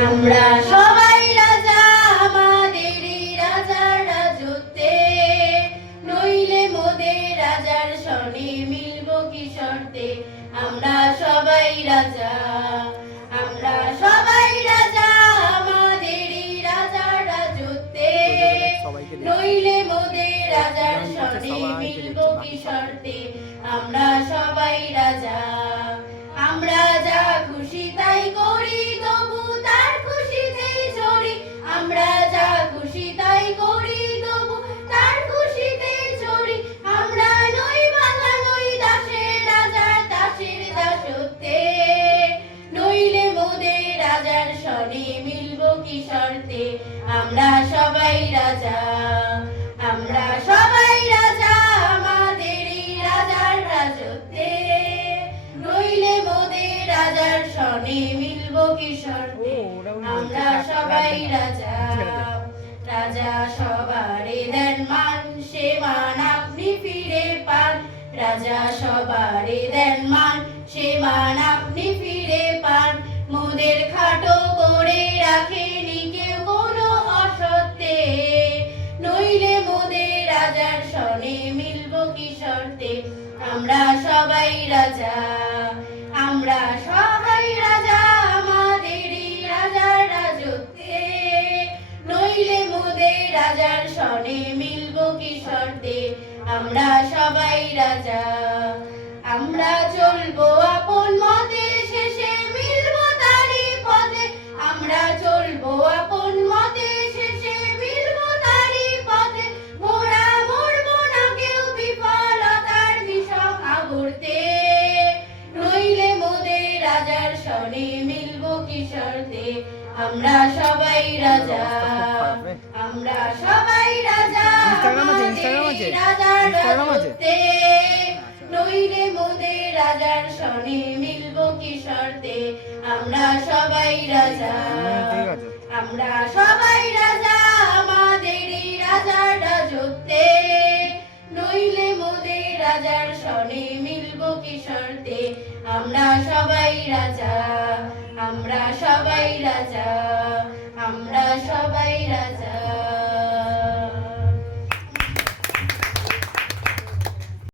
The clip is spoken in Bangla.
আমরা সবাই রাজা আমাদেরই রাজার রাজত্বে, নইলে মোদের রাজার সনে মিলব কি শর্তে। আমরা সবাই রাজা, আমরা সবাই রাজা আমাদেরই রাজার রাজত্বে, নইলে মোদের রাজার সনে মিলব কি শর্তে। আমরা সবাই রাজা, আমরা যা খুশি তাই করি তবু তার খুশিতেই চলি। আমরা যা খুশি তাই করি তবু তার খুশিতেই চলি। আমরা নই বাধা নই দাসের রাজা দাসের দাসত্বে, নইলে মোদের রাজার সনে মিলব কি শর্তে। আমরা সবাই রাজা, আমরা সবাই রাজা আমাদেরই রাজার রাজত্বে, নইলে মোদের রাজার সনে মিলব কি শর্তে। আমরা সবাই রাজা, রাজা সবারে দেন মান, সে মান আপনি ফিরে পান। রাজা সবারে দেন মান, সে মান আপনি ফিরে পান। মোদের খাটো করে রাখেনি কেউ কোনো অসত্যে, নইলে মোদের রাজার সনে মিলব কি শর্তে। আমরা সবাই রাজা, আমরা সবাই রাজা আমাদেরই রাজার রাজত্বে, নইলে মোদের রাজার সনে মিলব কি শর্তে। আমরা সবাই রাজা, আমরা চলবো আপন মতে শেষে মিলব তারই পথে। আমরা চলবো আপন মতে শেষে মিলব তারই পথে। মোরা মরব না কেউ বিফলতার বিষম আবর্তে, নইলে মোদের রাজার সনে মিলব কি শর্তে। আমরা সবাই রাজা, আমরা সবাই রাজা আমাদেরই রাজার রাজত্বে, নইলে মোদের রাজার সনে মিলব কি শর্তে। আমরা সবাই রাজা, আমরা সবাই রাজা আমাদেরই রাজার রাজত্বে, নইলে মোদের রাজার সনে মিলব কি শর্তে। আমরা সবাই রাজা, আমরা সবাই রাজা, আমরা সবাই রাজা।